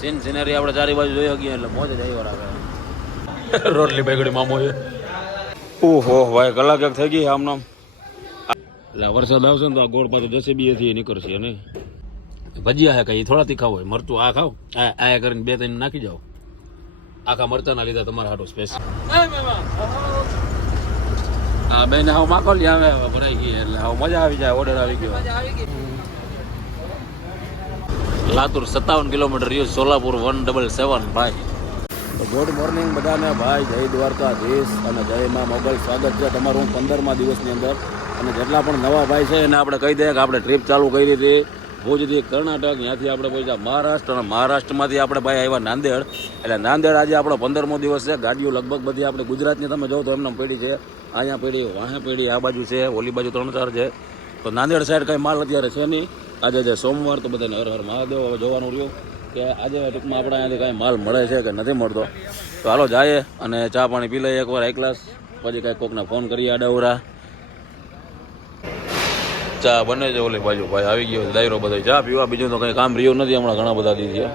Scene scenery આપણે ચારે બાજુ જોઈ શકીએ એટલે મોજ જ આવ્યો રાખે. રોટલી બેગડી મામો છે. ઓહો ભાઈ કલાક એક થઈ ગઈ આમ નામ. એટલે વરસાદ આવશે ને તો આ ગોળ પાછું JCB નીકળશે. અને ભજીયા હે કઈ થોડા તીખા હોય. મરચું આ ખાવ આ કરીને 2-3 નાખી જાઓ. આખા મરચાના લીધા તમારા હાટો સ્પેશિયલ. હા બેન હાવ માખોલી આવે ભરાઈ ગઈ એટલે હાવ મજા આવી જાય. ઓર્ડર આવી ગયો. લાતુર 57 કિલોમીટર રહ્યું. સોલાપુર 177 ભાઈ. તો ગુડ મોર્નિંગ બધાને ભાઈ. જય દ્વારકાધીશ અને જય મા મોગલ. સ્વાગત છે તમારું 15મા દિવસની અંદર. અને જેટલા પણ નવા ભાઈ છે એને આપણે કહી દઈએ કે આપણે ટ્રીપ ચાલુ કરી હતી ભુજથી કર્ણાટક. ત્યાંથી આપણે પહોંચ્યા મહારાષ્ટ્ર અને મહારાષ્ટ્રમાંથી આપણે ભાઈ આવ્યા નાંદેડ. એટલે નાંદેડ આજે આપણો 15મો દિવસ છે. ગાડીઓ લગભગ બધી આપણે ગુજરાતની તમે જો તો એમને પડી છે. અહીંયા પડી, વાહે પડી, આ બાજુ છે, ઓલી બાજુ 3-4 છે. તો નાંદેડ સાઈડ કંઈ માલ અત્યારે છે નહીં. આજે જે સોમવાર તો બધાને હર હર મહાદેવ. હવે જોવાનું રહ્યું કે આજે ટૂંકમાં આપણે અહીંયાથી કાંઈ માલ મળે છે કે નથી મળતો. તો હાલો જાય અને ચા પાણી પી લઈએ એકવાર 1 ગ્લાસ. પછી કાંઈક કોકને ફોન કરીએ આડાવરા. ચા બને છે ઓલી બાજુ ભાઈ આવી ગયો દાયરો બધો ચા પીવા. બીજું તો કંઈ કામ રહ્યું નથી હમણાં ઘણા બધા દીધી.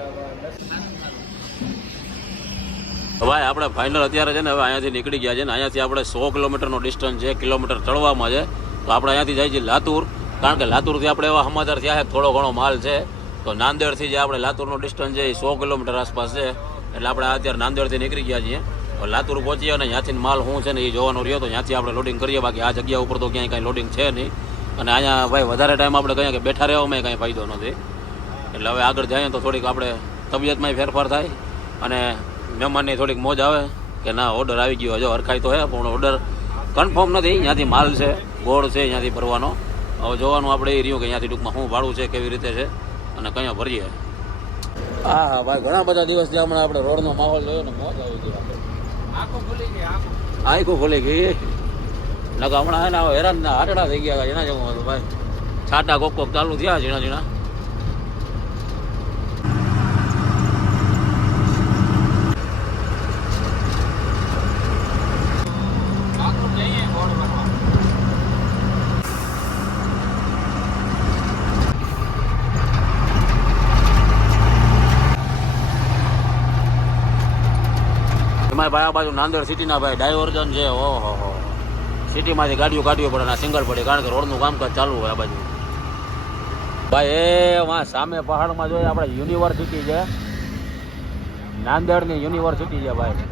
ભાઈ આપણે ફાઇનલ અત્યારે છે ને હવે અહીંયાથી નીકળી ગયા છે ને અહીંયાથી આપણે 100 કિલોમીટરનો ડિસ્ટન્સ છે. કિલોમીટર ચડવામાં છે. તો આપણે અહીંયાથી જાય છે લાતુર. કારણ કે લાતુરથી આપણે એવા સમાચાર થયા છે થોડો ઘણો માલ છે. તો નાંદેડથી જે આપણે લાતુરનો ડિસ્ટન્સ છે એ 100 કિલોમીટર આસપાસ છે. એટલે આપણે અત્યારે નાંદેડથી નીકળી ગયા છીએ. લાતુર પહોંચીએ અને ત્યાંથી માલ શું છે ને એ જોવાનું રહ્યો. તો ત્યાંથી આપણે લોડિંગ કરીએ. બાકી આ જગ્યા ઉપર તો ક્યાંય કાંઈ લોડિંગ છે નહીં. અને અહીંયા ભાઈ વધારે ટાઈમ આપણે કહીએ કે બેઠા રહેવામાં કાંઈ ફાયદો નથી. એટલે હવે આગળ જઈએ તો થોડીક આપણે તબિયતમાં ફેરફાર થાય અને મહેમાનની થોડીક મોજ આવે કે ના ઓર્ડર આવી ગયો. જો હરખાઈ તો હે પણ ઓર્ડર કન્ફર્મ નથી. ત્યાંથી માલ છે, ગોળ છે ત્યાંથી ભરવાનો. હવે જોવાનું આપણે એ રહ્યું કે ત્યાંથી ટૂંકમાં શું ભાડું છે, કેવી રીતે છે અને કયા ભરીએ. હા હા ભાઈ ઘણા બધા દિવસથી હમણાં આપણે રોડનો માહોલ જોયો ને મોજ આવી ગઈ. આંખો ખુલી ગઈ. નકા હમણાં હે ને હેરાન હાટડા થઈ ગયા એના જેવું હતું ભાઈ. છાટા કોક ચાલુ થયા ઝીણા ઝીણા. એમાં ભાઈ આ બાજુ નાંદેડ સિટીના ભાઈ ડાયવર્ઝન છે. ઓહો સિટીમાંથી ગાડીઓ કાઢવી પડે ને સિંગલ પડે. કારણ કે રોડનું કામકાજ ચાલુ હોય આ બાજુ. ભાઈ એ વાં સામે પહાડમાં જોઈએ આપણે યુનિવર્સિટી છે. નાંદેડની યુનિવર્સિટી છે ભાઈ.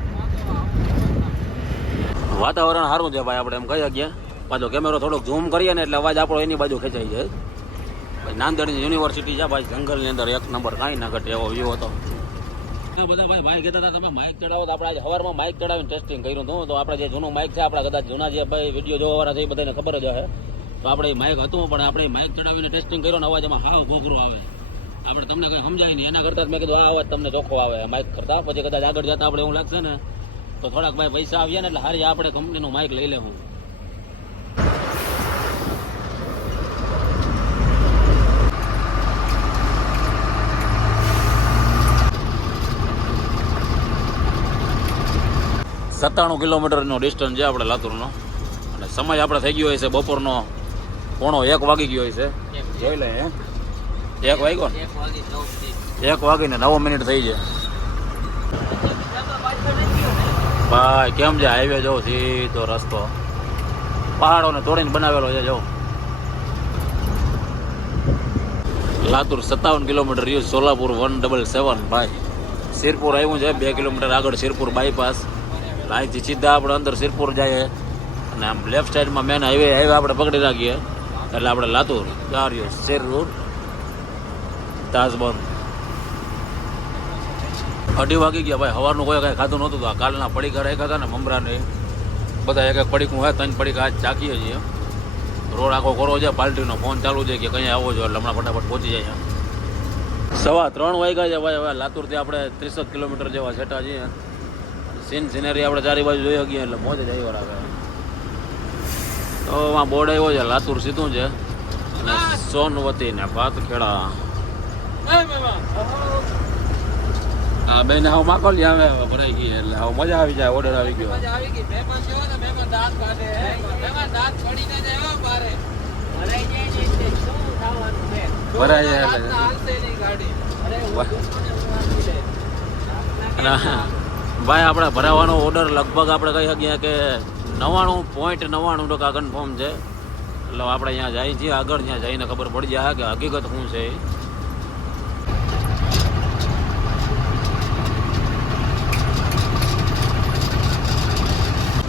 વાતાવરણ સારું છે ભાઈ. આપણે એમ કહી શકીએ. પાછો કેમેરો થોડોક ઝૂમ કરીએ ને એટલે અવાજ આપણો એની બાજુ ખેંચાઈ જાય. ભાઈ નાંદેડની યુનિવર્સિટી છે ભાઈ. જંગલની અંદર 1 નંબર કાંઈ ના ઘટે એવો વ્યૂ હતો. બધા ભાઈ કહેતા હતા તમે માઇક ચડાવો. તો આપણે આજે સવારમાં માઇક ચડાવીને ટેસ્ટિંગ કર્યું હતું. તો આપણે જે જૂનું માઇક છે આપણા કદાચ જૂના જે ભાઈ વિડીયો જોવાવાળા છે એ બધાને ખબર જ હશે. તો આપણે એ માઇક હતું પણ આપણે માઇક ચડાવીને ટેસ્ટિંગ કર્યો ને અવાજ એમાં હાવ ઘોઘરો આવે. આપણે તમને કંઈ સમજાય નહીં. એના કરતાં મેં કીધું આ અવાજ તમને ચોખ્ખો આવે માઇક કરતાં. પછી કદાચ આગળ જતાં આપણે એવું લાગશે ને તો થોડાક ભાઈ પૈસા આવ્યા ને એટલે હારી આપણે કંપનીનું માઇક લઈ લેવું. 97 કિલોમીટરનો ડિસ્ટન્સ છે આપણે લાતુરનો. અને સમય આપણે થઈ ગયો હોય છે બપોરનો 1:15 વાગી ગયો હોય છે. જોઈ લે 1 વાગ્યો ને 1 વાગીને 9 મિનિટ થઈ છે ભાઈ. કેમ છે હાઈવે જો સીધો રસ્તો પહાડોને તોડીને બનાવેલો છે. જો લાતુર 57 કિલોમીટર રહ્યું. સોલાપુર 177 ભાઈ. સિરપુર આવ્યું છે 2 કિલોમીટર આગળ સિરપુર બાયપાસ. અહીંથી સીધા આપણે અંદર સિરપુર જઈએ અને આમ લેફ્ટ સાઈડમાં મેન હાઈવે આપણે પકડી રાખીએ એટલે આપણે લાતુર ચાર્યો સિરપુર તાજબંધ. 2:30 વાગી ગયા ભાઈ. સવારનું કોઈ કાંઈ ખાધું નહોતું. તો આ કાલના પડીકા રાખ્યા હતા ને મમરાને બધા એક પડીકું હોય 3 પડીકા આજ ચાખીએ છીએ. રોડ આખો કોરો છે. પાર્ટીનો ફોન ચાલુ છે કે કંઈ આવો છો એટલે હમણાં ફટાફટ પહોંચી જાય. 3:15 વાગ્યા છે ભાઈ. હવે લાતુરથી આપણે 30 કિલોમીટર જેવા છેટા છીએ. સીન સિનેરી આપણે ચારે બાજુ જોઈ શકીએ એટલે મોજ જ આવ્યો રાખે. તો આમાં બોર્ડ આવ્યો છે લાતુર સીધું છે અને સોનવતી ને ભાતખેડા. હા બેન હાવ માખોલી આવે ભરાઈ ગઈ એટલે હાવ મજા આવી જાય. ઓર્ડર આવી ગયો. ભરાઈ જાય એટલે અને ભાઈ આપણે ભરાવાનો ઓર્ડર લગભગ આપણે કહી શકીએ કે 99.99% કન્ફર્મ છે. એટલે આપણે અહીંયા જઈએ છીએ આગળ, ત્યાં જઈને ખબર પડી જાય કે હકીકત શું છે.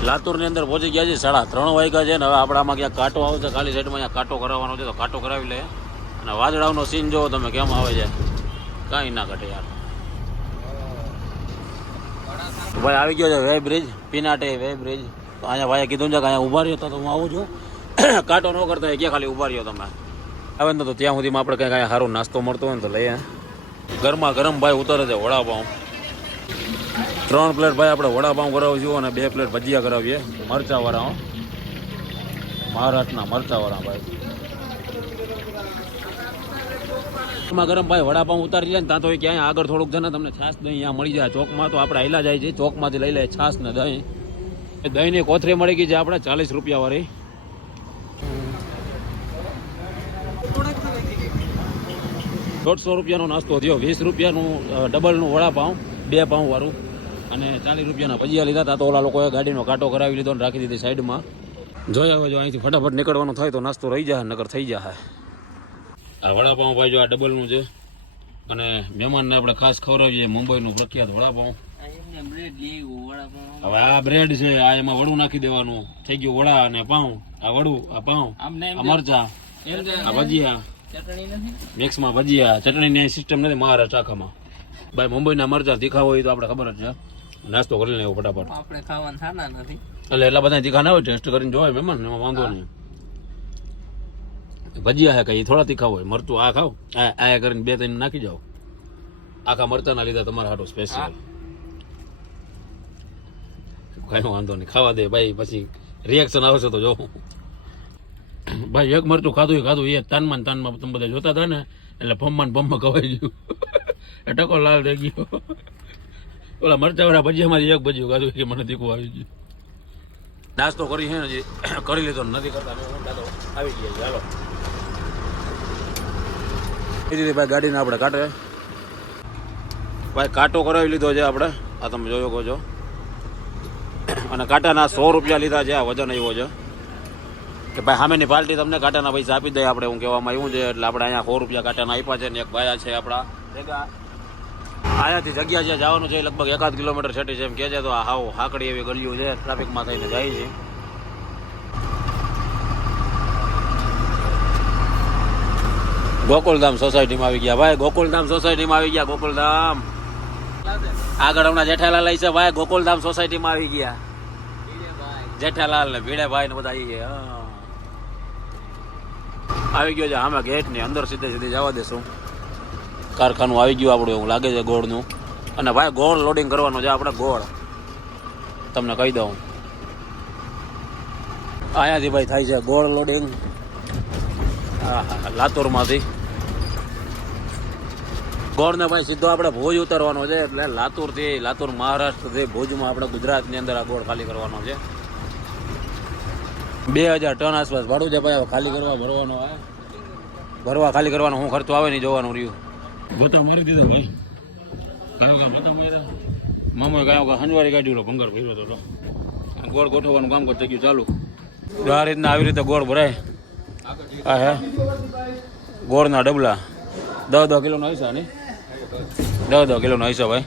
લાતુરની અંદર પહોંચી ગયા છે, 3:30 વાગ્યા છે ને હવે આપણે આમાં ક્યાંક કાંટો આવશે, ખાલી સાઈડમાં અહીંયા કાંટો કરાવવાનો છે તો કાંટો કરાવી લે. અને વાદળાનો સીન જોવો તમે કેમ આવે છે, કાંઈ ના ઘટે યાર. ભાઈ આવી ગયો છે વે બ્રિજ, પિનાટે વે બ્રિજ. તો અહીંયા ભાઈએ કીધું છે કે અહીંયા ઊભા રહ્યો તો હું આવું છું, કાંટો ન કરતા હોય ક્યાં ખાલી ઊભા રહ્યો તમે. આવે ને તો ત્યાં સુધીમાં આપણે કંઈક અહીંયા સારો નાસ્તો મળતો હોય ને તો લઈએ. ગરમા ગરમ ભાઈ ઉતરે છે વડાપાઉં. 3 પ્લેટ ભાઈ આપણે વડાપાઉં કરાવીશું અને 2 પ્લેટ ભજીયા કરાવીએ મરચાવાળા, મહારાષ્ટ્રના મરચાવાળા ભાઈ. ગરમા ગરમ ભાઈ વડાપાઉં ઉતારી લે ને ત્યાં તો ક્યાંય આગળ થોડુંક છે ને તમને છાશ દહીં અહીંયા મળી જાય. ચોકમાં તો આપણે હાઈલા જાય છે, ચોકમાંથી લઈ લે છાશ ને દહીં. દહીંની કોથળી મળી ગઈ છે આપણે 40 રૂપિયાવાળી. 150 રૂપિયાનો નાસ્તો થયો, 20 રૂપિયાનું ડબલનું વડાપાઉં, 2 પાઉં વાળું, અને 40 રૂપિયાના ભજીયા લીધા હતા. તો ઓલા લોકોએ ગાડીનો કાંટો કરાવી લીધો અને રાખી દીધી સાઈડમાં. જોઈ હવે જો અહીંથી ફટાફટ નીકળવાનું થાય તો નાસ્તો રહી જાય, નકર થઈ જાય. આ વડાપાઉં ભાઈ જો આ ડબલનું છે અને મહેમાનને આપણે ખાસ ખવડાવીએ મુંબઈનું પ્રખ્યાત વડાપાઉં. હવે આ બ્રેડ છે, આ એમાં વડું નાખી દેવાનું, થઈ ગયું વડા અને પાઉં. આ વડું, આ પાઉં, આ મરચા, આ ભજીયા, મિક્સમાં ભજીયા. ચટણીની સિસ્ટમ નથી મહારાષ્ટ્ર આખામાં. ભાઈ મુંબઈના મરચા તીખા હોય તો આપણે ખબર જ છે. નાસ્તો કરી લેવો ફટાફટ, આપણે ખાવાનું થાના નથી એટલે એટલા બધા તીખા ના હોય, ટેસ્ટ કરીને જોવાય મહેમાન, એમાં વાંધો નહીં. ભજીયા હે કઈ થોડા તીખા હોય, મરચું આ ખાવ, આ કરીને 2-3 નાખી જાઓ. આખા મરચાના લીધા તમારા હાટો સ્પેશિયલ. કઈ વાંધો નહીં, ખાવા દે ભાઈ, પછી રિએક્શન આવશે તો જો. ભાઈ એક મરચું ખાધું એ તાનમાં તમે બધા જોતા હતા ને એટલે ભમમાં ખવાઈ ગયું. ટકો લાલ થઈ ગયો. ઓલા મરચાવાળા ભજીયામાંથી એક ભજીયું ખાધું કે મને તીખું આવી ગયું. નાસ્તો કરી છે ને હજી કરી લીધો નથી કરતા, આવી ગયા. ચાલો એ રીતે ભાઈ ગાડીને આપણે કાંટે ભાઈ કાંટો કરાવી લીધો છે આપણે, આ તમે જોયો કહો છો. અને કાંટાના 100 રૂપિયા લીધા છે, આ વજન આવ્યો છે કે ભાઈ સામેની પાર્ટી તમને કાંટાના પૈસા આપી દે આપણે, હું કહેવામાં આવ્યું છે. એટલે આપણે અહીંયા 100 રૂપિયા કાંટાના આપ્યા છે. ને એક ભાયા છે આપણા ભેગા, અહીંયાથી જગ્યા જ્યાં જવાનું છે લગભગ 1 કિલોમીટર છેટી છે એમ કહે છે. તો આ હાવ હાકડી એવી ગલીઓ છે, ટ્રાફિકમાં થઈને જાય છે. ગોકુલધામ સોસાયટીમાં આવી ગયા ભાઈ, ગોકુલધામ સોસાયટીમાં આવી ગયા. ગોકુલધામ આગળ હમણાં જેઠાલાલ આવી છે ભાઈ, ગોકુલધામ સોસાયટીમાં આવી ગયા. જેઠાલાલ ને ભીડેભાઈ ને બધા આવી ગયા. આવી ગયો છે આમાં ગેટ ની અંદર, સીધે જવા દેશું. કારખાનું આવી ગયું આપણું એવું લાગે છે ગોળનું. અને ભાઈ ગોળ લોડિંગ કરવાનું છે આપણે, ગોળ તમને કહી દઉં. અહીંયાથી ભાઈ થાય છે ગોળ લોડિંગ, લાતુરમાંથી. ગોળને ભાઈ સીધો આપણે ભુજ ઉતારવાનો છે. એટલે લાતુરથી, લાતુર મહારાષ્ટ્રથી ભુજમાં આપણે ગુજરાતની અંદર આ ગોળ ખાલી કરવાનો છે. 2000 ટન આસપાસ ભાડું છે ભાઈ. ખાલી કરવા ભરવાનો આવે, ભરવા ખાલી કરવાનો શું ખર્ચો આવે નહીં જોવાનું રહ્યું. ગોતા મારી દીધા ભાઈ, કયો કે ગોતા માર્યા. મામોએ કયો કે હંજવારી કાઢ્યું, ભંગાર ભર્યો હતો. ગોળ ગોઠવવાનું કામ થઈ ગયું ચાલુ. આ રીતના આવી રીતે ગોળ ભરાય. આ હે ગોળના ડબલા 10 કિલોનો હશે નહીં, 10 કિલોનો હશે ભાઈ.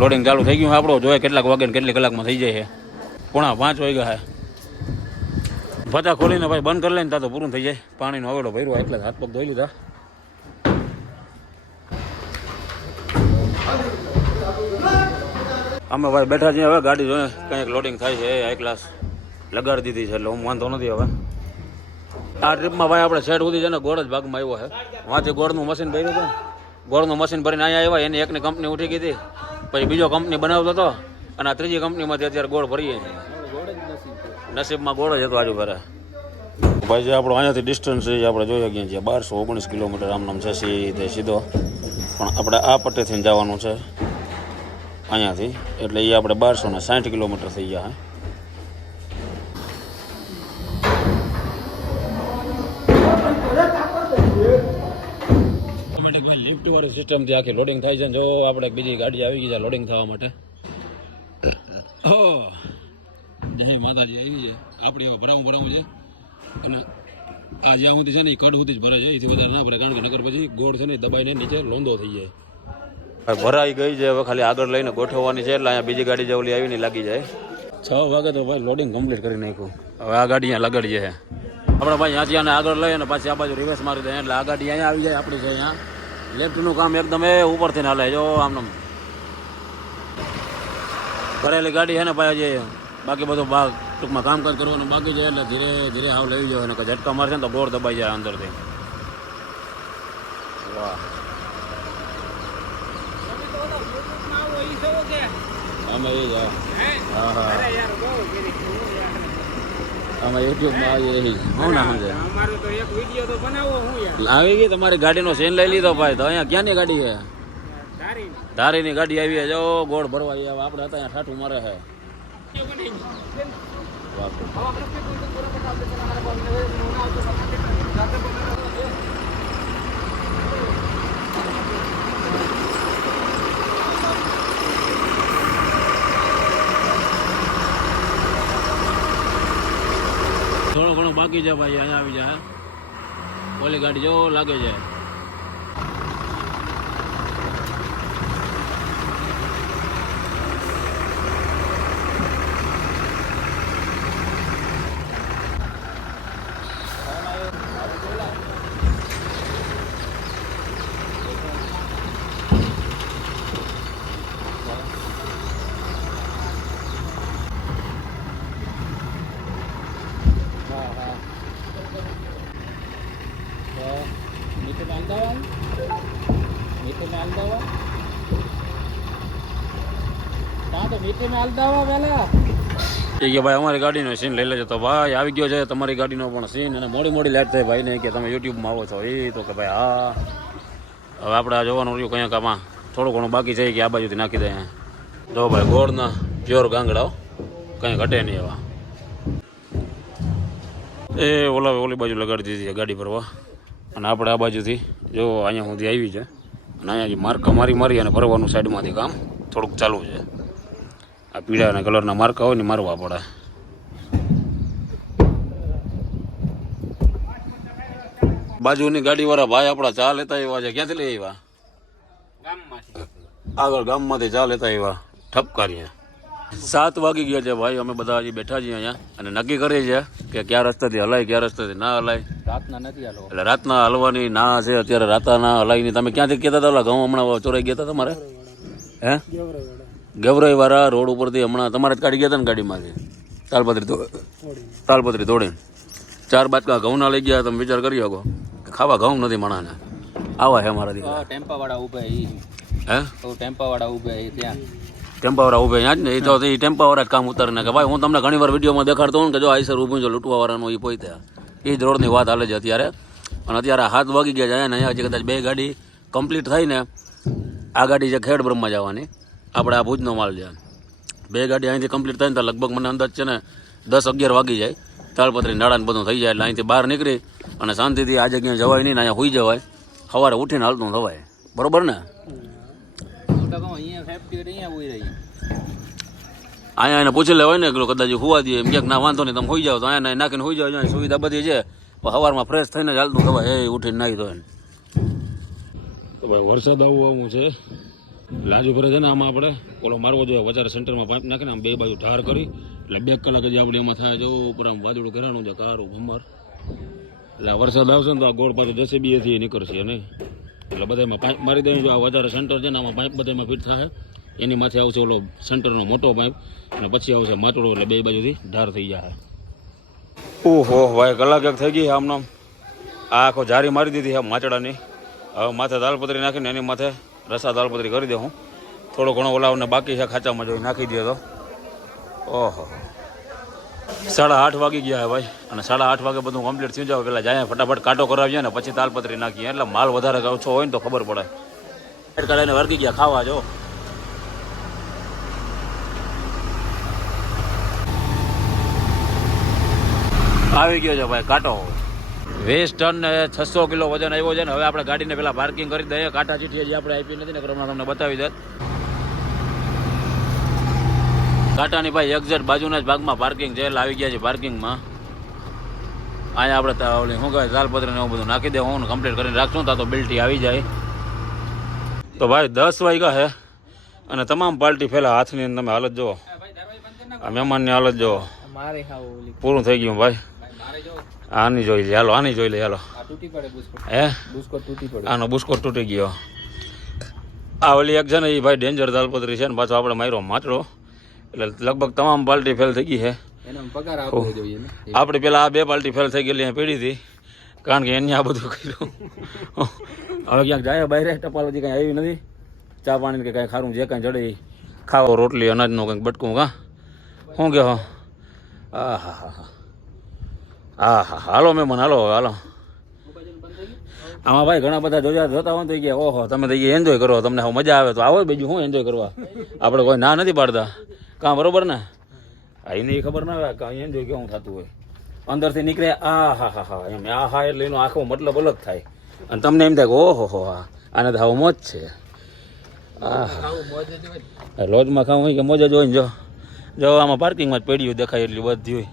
લોડિંગ ચાલુ થઈ ગયું આપણો. જોઈએ કેટલાક વાગે ને કેટલી કલાકમાં થઈ જાય છે. 4:30 વાગ્યા છે. ભતા ખોલીને ભાઈ બંધ કરી લઈને ત્યાં તો પૂરું થઈ જાય. પાણીનો હવેડો ભર્યો એટલે હાથ પગ ધોઈ લીધા. અમે ભાઈ બેઠા છીએ. હવે ગાડી જોઈએ કંઈક લોડિંગ થાય છે. હાઈ ક્લાસ લગાડી દીધી છે એટલે હું વાંધો નથી. હવે આ ટ્રીપમાં ભાઈ આપણે શેડ સુધી છે ને ગોળ જ ભાગમાં આવ્યો છે. વાંચે ગોળનું મશીન ભર્યું હતું, ગોળનું મશીન ભરીને અહીંયા આવ્યા. એની એકની કંપની ઉઠી ગઈ હતી, પછી બીજો કંપની બનાવતો હતો અને આ ત્રીજી કંપનીમાંથી અત્યારે ગોળ ભરીએ. નસીબમાં ગોળ જ હતો આજુ ભરે. ભાઈ જે આપણો અહીંયાથી ડિસ્ટન્સ છે આપણે જોઈ શકીએ છીએ 1219 કિલોમીટર આમ છે સીધો. પણ આપણે આ પટ્ટેથી જવાનું છે અહીંયાથી, એટલે એ આપણે 1260 કિલોમીટર થઈ ગયા. ઓટોમેટિક ભાઈ લિફ્ટ લિફ્ટ વાળી સિસ્ટમથી આખી લોડિંગ થાય છે ને જો આપણે બીજી ગાડી આવી ગઈ છે લોડિંગ થવા માટે. જય માતાજી આવી છે આપણે હવે ભરાવું છે અને આ જ્યાં સુધી છે ને એ કડ સુધી જ ભરાય છે એથી વધારે ના ભરાય કારણ કે નગર પછી ગોળ છે ને દબાઈને નીચે લોંદો થઈ જાય. ભરાઈ ગઈ છે હવે ખાલી આગળ લઈને ગોઠવવાની છે એટલે અહીંયા બીજી ગાડી જે ઓલી આવીને લાગી જાય. 6 વાગે તો ભાઈ લોડિંગ કમ્પ્લીટ કરી નાખ્યું. હવે આ ગાડી અહીંયા લગાડીએ છે આપણે ભાઈ ત્યાંથી આને આગળ લઈએ અને પાછી આ બાજુ રિવર્સ મારી દઈએ એટલે આ ગાડી અહીંયા આવી જાય આપણી છે. અહીંયા લેફ્ટનું કામ એકદમ એ ઉપરથી ના હાલે જો આમ કરેલી ગાડી છે ને ભાઈ હજી બાકી બધું ટૂંકમાં કામકાજ કરવાનું બાકી છે એટલે ધીરે ધીરે હાવ લઈ જાય અને ઝટકા મારશે ને તો ગોળ દબાઈ જાય અંદરથી. વાહ અમે એ જ હા હા અમે યુટ્યુબમાં આવીએ હું ના સમજે આવી ગઈ તમારી ગાડીનો સીન લઈ લીધો ભાઈ. તો અહીંયા ક્યાંની ગાડી છે? ધારીની ગાડી આવી જો ગોળ ભરવા આપણે હતા અહીંયા ઠાઠું મારે છે. થોડો ઘણો બાકી છે ભાઈ અહીંયા આવી જાય ઓલી ગાડી જો લાગે છે. ઠીક છે ભાઈ અમારી ગાડીનો સીન લઈ લેજો. તો ભાઈ આવી ગયો છે તમારી ગાડીનો પણ સીન અને મોડી લાઈટ થાય ભાઈ ને કે તમે યુટ્યુબમાં આવો છો એ તો કે ભાઈ હા હવે આપણે જોવાનું રહ્યું કંઈક આમાં થોડું ઘણું બાકી છે કે આ બાજુથી નાખી દે. જો ભાઈ ગોળના પ્યોર ગાંગડાઓ કંઈ ઘટે નહીં એવા એ ઓલી બાજુ લગાડી દીધી છે ગાડી ભરવા અને આપણે આ બાજુથી જો અહીંયા સુધી આવી છે અને અહીંયા માર્કા મારી અને ભરવાનું સાઈડમાંથી કામ થોડુંક ચાલુ છે. આ પીળા અને કલરના માર્કા હોય ને મારવા પડે. બાજુની ગાડીવાળા ભાઈ આપણા ચા લેતા આવ્યા છે. ક્યાંથી લઈ આવ્યા? આગળ ગામમાંથી ચા લેતા આવ્યા ઠપકારીએ. 7 વાગી ગયા છે ભાઈ અમે બધા હજી બેઠા છીએ અહીંયા અને નક્કી કરીએ છીએ કે કયા રસ્તાથી હલાય કયા રસ્તાથી ના હલાય. રાતના નથી હલવા એટલે રાતના હલવાની ના છે અત્યારે રાતના હલાયની. તમે ક્યાંથી કહેતા હતા ઘઉં હમણાં ચોરાઈ ગયા હતા તમારે? હે ગવરાઈ વાળા રોડ ઉપરથી હમણાં તમારે જ કાઢી ગયા હતા ને ગાડીમાંથી તાલપત્રી તોડીને 4 બાટકા ઘઉંના લઈ ગયા. તમે વિચાર કરી શકો ખાવા ઘઉં નથી માણાને આવા હે મારા દીકરા. ટેમ્પાવાળા ઉભા હે ટેમ્પાવાળા ઉભા ત્યાં ટેમ્પાવાળા ઉભે ત્યાં જ ને એ તો એ ટેમ્પાવાળા જ કામ ઉતારી નાખે ભાઈ. હું તમને ઘણી વાર વિડીયોમાં દેખાડતો હોઉં કે જો આઈસર ઊભું છે લૂંટવાવાળાનો એ પોઈતા એ જ રોડની વાત હાલે છે અત્યારે. અને અત્યારે 7 વાગી ગયા જાય ને અહીંયા હજી કદાચ 2 ગાડી કમ્પ્લીટ થાય ને આ ગાડી છે ખેડ બ્રહ્મા જવાની આપણે આ ભુજનો માલ છે. 2 ગાડી અહીંથી કમ્પ્લીટ થાય ને તો લગભગ મને અંદાજ છે ને 10-11 વાગી જાય. તાલપત્રી નાળાને બધું થઈ જાય એટલે અહીંથી બહાર નીકળી અને શાંતિથી આજે ક્યાંય જવાય નહીં ને અહીંયા હોઈ જવાય સવારે ઉઠીને હાલતું થવાય. બરોબર ને? અહીંયા એને પૂછી લેવાય ને કદાચ હોવા દઈએ એમ ક્યાંક ના વાંધો નહીં તમે હોઈ જાવ તો અહીંયા નાખીને હોઈ જાવ સુવિધા બધી છે. સવારમાં ફ્રેશ થઈને જ હાલતું થવાય એ ઉઠીને નાહી દો. તો ભાઈ વરસાદ આવું છે લાજુ ફરે છે ને આમાં આપણે ઓલો મારવો જોઈએ વધારે સેન્ટરમાં પાઇપ નાખીને આમ 2 બાજુ ઢાર કરી એટલે 2 કલાક જ આપણે એમાં થાય જવું ઉપર આમ વાદળું ઘેરાનું છે કારું ભમર એટલે વરસાદ આવશે ને તો આ ગોળ પાછું JCB નીકળશે નહીં એટલે બધામાં પાઇપ મારી દઈએ. જો આ વધારે સેન્ટર છે ને આમાં પાઇપ બધામાં ફિટ થાય એની માથે આવશે ઓલો સેન્ટરનો મોટો પાઇપ અને પછી આવશે માટોડો એટલે 2 બાજુથી ઢાર થઈ જાય. ઓહો ભાઈ કલાક એક થઈ ગઈ આમનો આ આખો જારી મારી દીધી છે માચડાની. હવે માથે દાલપત્રી નાખીને એની માથે રસા દાલપત્રી કરી દે. હું થોડો ઘણો ઓલાવને બાકી છે ખાચામાં જોઈ નાખી દે તો. ઓહો 8:30 વાગી ગયા હે ભાઈ અને 8:30 વાગે બધું કમ્પ્લીટ થઈ જાવ પેલા જાય ફટાફટ કાંટો કરાવીએ ને પછી તાલપત્રી નાખીએ એટલે માલ વધારે ઓછો હોય ને તો ખબર પડે. કાઢીને વર્ગી ગયા ખાવા જો. આવી ગયો છે ભાઈ કાંટો 20 ટન ને 600 કિલો વજન આવ્યો છે ને હવે આપણે ગાડીને પેલા પાર્કિંગ કરી દઈએ. કાંટા ચીઠી હજી આપણે આપી નથી ને હમણાં તમને બતાવી દે. કાંટાની ભાઈ એક્ઝેક્ટ બાજુના જ ભાગમાં પાર્કિંગ છે એટલે આવી ગયા છે પાર્કિંગમાં. અહીંયા આપણે ઓલી શું કહેવાય તાલપત્ર ને એવું બધું નાખી દે હું કમ્પ્લીટ કરીને રાખશું તો બિલ્ટી આવી જાય. તો ભાઈ 10 વાગ્યા છે અને તમામ પાર્ટી ફેલા હાથની તમે હાલત જુઓ, આ મહેમાનની હાલત જુઓ, પૂરું થઈ ગયું ભાઈ. આની જોઈ લે હાલો, આની જોઈ લે હાલો. હે આનો બુસ્કોટ તૂટી ગયો. આ ઓલી એક છે ને એ ભાઈ ડેન્જર તાલપત્રી છે ને પાછો આપણે માર્યો માટલો એટલે લગભગ તમામ પાર્ટી ફેલ થઈ ગઈ છે. આપણે પેલા આ 2 પાર્ટી ફેલ થઈ ગયેલી પડી હતી કારણ કે એને આ બધું કર્યું. હવે ક્યાંક જાય બહાર ટપાલ હજી કાંઈ આવી નથી. ચા પાણી કે કાંઈ ખારું જે કાંઈ જડે ખાવો, રોટલી અનાજનું કંઈક બટકું કા શું કહો. હા હા હા હા હા હા હાલો મહેમાન હાલો હાલો. આમાં ભાઈ ઘણા બધા જોતા હોય તો કે ઓહો તમે તો એન્જોય કરો, તમને હવે મજા આવે તો આવો બીજું શું એન્જોય કરવા. આપણે કોઈ ના નથી પાડતા કાં બરોબર ને. એને એ ખબર ના હોય કાંઈ એન્જોય કેવું થતું હોય. અંદરથી નીકળે આ હા હા હા એમ આ હા એટલે એનો આખો મતલબ અલગ થાય અને તમને એમ થાય કે ઓહો હો હા આને તો આવું મોજ છે. હા લોજમાં ખાવું હોય કે મોજ જ હોય ને. જો આમાં પાર્કિંગમાં જ પડ્યું દેખાય એટલી બધી હોય.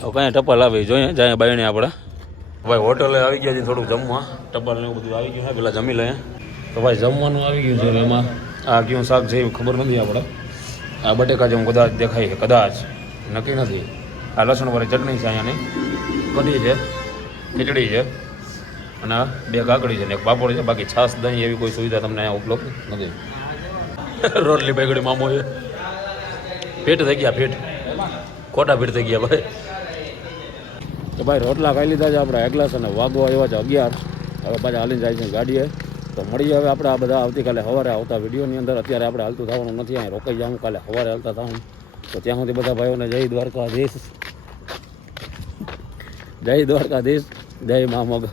હવે કાંઈ ટપાલ આવી જોઈએ જાય બાયણે આપણે. ભાઈ હોટલે આવી ગયા છે થોડુંક જમવા, ટપાલ ને એવું બધું આવી ગયું છે પેલા જમી લઈએ. તો ભાઈ જમવાનું આવી ગયું છે એમાં આ કયું શાક છે એવું ખબર નથી આપણે. આ બટેકા જેવું કદાચ દેખાય છે, કદાચ નક્કી નથી. આ લસણવાળી ચટણી છે અહીંયાની, કઢી છે, ખીચડી છે અને 2 કાકડી છે ને 1 પાપડ છે. બાકી છાશ દહીં એવી કોઈ સુવિધા તમને અહીંયા ઉપલબ્ધ નથી. રોટલી બેગડી મામો છે. પેટ થઈ ગયા પેટ, ખોટા પેટ થઈ ગયા ભાઈ. તો ભાઈ રોટલા ખાઈ લીધા છે આપણે એક ગ્લાસ અને વાગવા આવ્યા છે 11. હવે પાછા હાલીને જાય છે ગાડીએ. તો મળીએ હવે આપણે આ બધા આવતીકાલે સવારે આવતા વિડીયોની અંદર. અત્યારે આપણે હાલતું થવાનું નથી, અહીં રોકાઈ જાઉં, કાલે સવારે હાલતા થવું. તો ત્યાં સુધી બધા ભાઈઓને જય દ્વારકાધીશ, જય દ્વારકાધીશ, જય મા મોગલ.